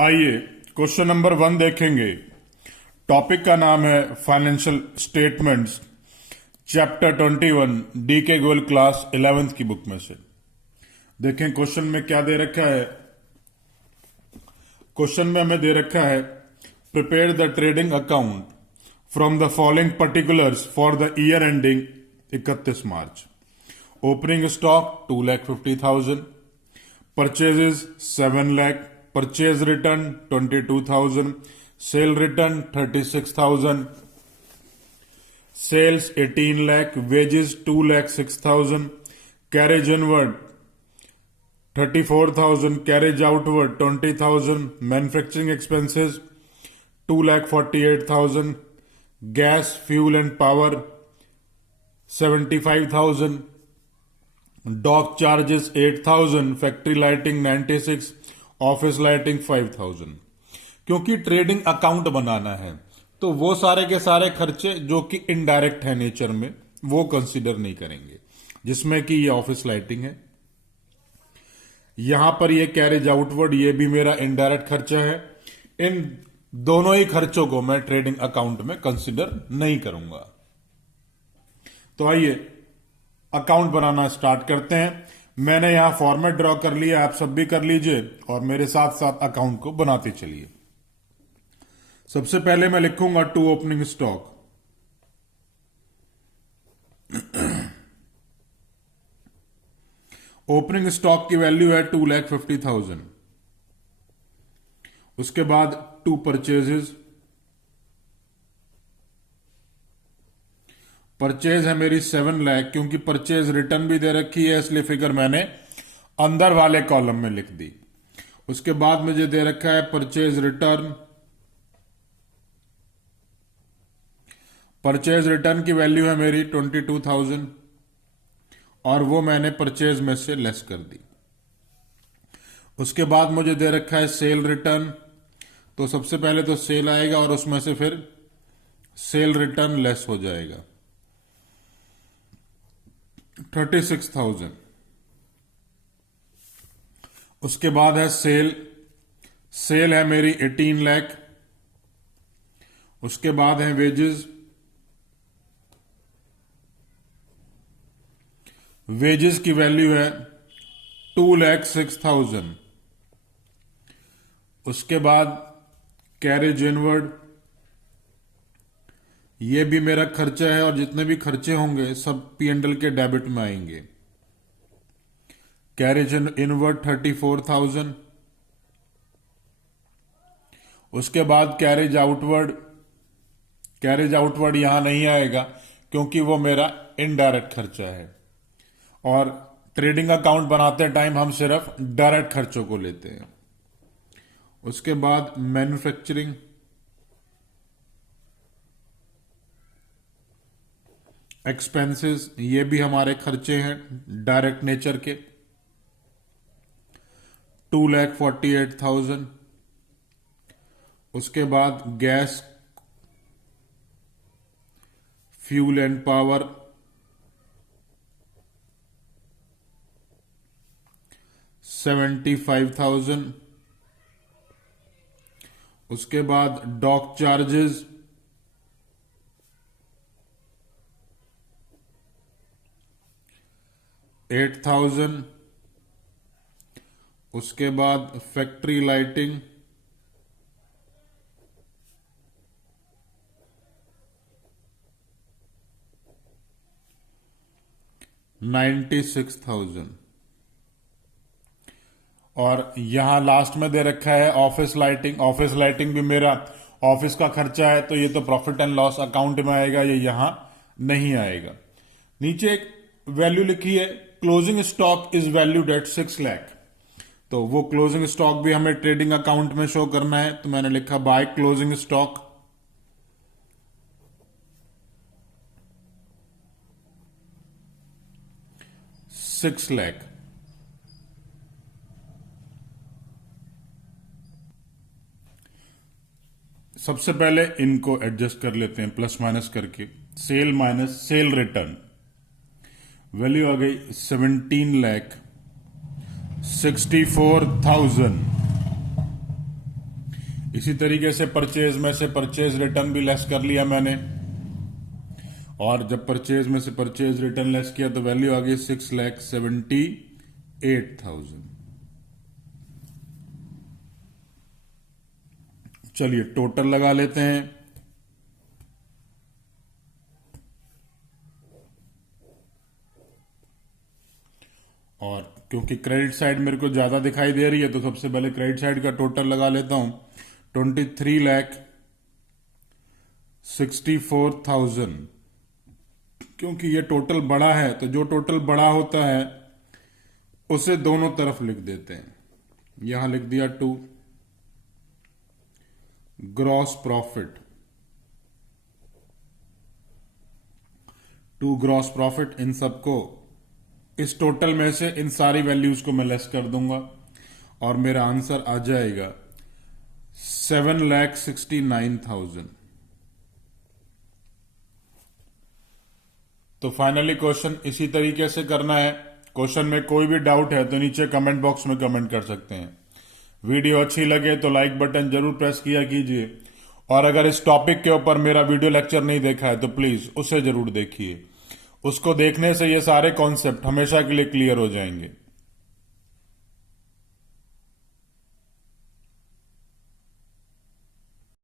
आइए question number 1 देखेंगे। Topic का नाम है फाइनेंशियल स्टेटमेंट्स, चैप्टर 21, डी के गोयल क्लास 11th की बुक में से। देखें क्वेश्चन में क्या दे रखा है। क्वेश्चन में हमें दे रखा है prepare the trading account from the following particulars for the year ending 31 March. Opening stock 2,50,000, purchases 7 lakh, purchase return 22,000, sale return 36,000, sales 18 lakh, wages 2,06,000, carriage inward 34,000, carriage outward 20,000, manufacturing expenses 2,48,000, gas fuel and power 75,000, dock charges 8,000, factory lighting 96, office lighting 5,000। क्योंकि trading account बनाना है तो वो सारे के सारे खर्चे जो कि इनडायरेक्ट है नेचर में वो कंसीडर नहीं करेंगे, जिसमें कि ये ऑफिस लाइटिंग है, यहां पर ये कैरेज आउटवर्ड ये भी मेरा इनडायरेक्ट खर्चा है। इन दोनों ही खर्चों को मैं ट्रेडिंग अकाउंट में कंसीडर नहीं करूंगा। तो आइए अकाउंट बनाना स्टार्ट करते हैं। मैंने यहां फॉर्मेट ड्रॉ कर लिया, आप सब भी कर लीजिए और मेरे साथ साथ अकाउंट को बनाते चलिए। सबसे पहले मैं लिखूंगा to opening stock. Opening stock की वैल्यू है 2,50,000। उसके बाद टू परचेजेस, परचेज है मेरी 7 लाख, क्योंकि परचेज रिटर्न भी दे रखी है इसलिए फिगर मैंने अंदर वाले कॉलम में लिख दी। उसके बाद मुझे दे रखा है परचेज रिटर्न। परचेज रिटर्न की वैल्यू है मेरी 22,000 और वो मैंने परचेज में से लेस कर दी। उसके बाद मुझे दे रखा है सेल रिटर्न, तो सबसे पहले तो सेल आएगा और उसमें से फिर सेल रिटर्न लेस हो जाएगा 36,000। उसके बाद है सेल, सेल है मेरी 18 लाख। उसके बाद है वेजेस, वेजेस की वैल्यू है 2,06,000। उसके बाद कैरेज इनवर्ड, ये भी मेरा खर्चा है और जितने भी खर्चे होंगे सब P&L के डेबिट में आएंगे। Carriage inward 34,000। उसके बाद कैरेज आउटवर्ड, कैरेज आउटवर्ड यहां नहीं आएगा क्योंकि वो मेरा इनडायरेक्ट खर्चा है और ट्रेडिंग अकाउंट बनाते टाइम हम सिर्फ डायरेक्ट खर्चों को लेते हैं। उसके बाद मैन्युफैक्चरिंग, एक्सपेंसेस, ये भी हमारे खर्चे हैं डायरेक्ट नेचर के 2,48,000। उसके बाद गैस फ्यूल एंड पावर 75,000। उसके बाद डॉक चार्जेस 8,000। उसके बाद फैक्ट्री लाइटिंग 96,000 और यहां लास्ट में दे रखा है ऑफिस लाइटिंग। ऑफिस लाइटिंग भी मेरा ऑफिस का खर्चा है तो ये तो प्रॉफिट एंड लॉस अकाउंट में आएगा, ये यहां नहीं आएगा। नीचे एक वैल्यू लिखी है closing stock is valued at 6 lakh, तो वो क्लोजिंग स्टॉक भी हमें ट्रेडिंग अकाउंट में शो करना है तो मैंने लिखा बाय क्लोजिंग स्टॉक 6 लाख। सबसे पहले इनको एडजस्ट कर लेते हैं प्लस माइनस करके। Sale minus sale return value आ गई 17,64,000 इसी तरीके से परचेज में से परचेज रिटर्न भी लेस कर लिया मैंने, और जब परचेज में से परचेज रिटर्न लेस किया तो वैल्यू आ गई 6,78,000। चलिए टोटल लगा लेते हैं। और क्योंकि क्रेडिट साइड मेरे को ज्यादा दिखाई दे रही है तो सबसे पहले क्रेडिट साइड का टोटल लगा लेता हूं। 23,64,000। क्योंकि ये टोटल बड़ा है तो जो टोटल बड़ा होता है उसे दोनों तरफ लिख देते हैं। यहां लिख दिया 2 ग्रॉस प्रॉफिट, 2 ग्रॉस प्रॉफिट। इन सबको इस टोटल में से इन सारी वैल्यूज को मैं लेस कर दूंगा और मेरा आंसर आ जाएगा 7,69,000। तो फाइनली क्वेश्चन इसी तरीके से करना है। क्वेश्चन में कोई भी डाउट है तो नीचे कमेंट बॉक्स में कमेंट कर सकते हैं। वीडियो अच्छी लगे तो लाइक बटन जरूर प्रेस किया कीजिए, और अगर इस टॉपिक के ऊपर मेरा वीडियो लेक्चर नहीं देखा है तो प्लीज उसे जरूर देखिए। उसको देखने से ये सारे कॉन्सेप्ट हमेशा के लिए क्लियर हो जाएंगे।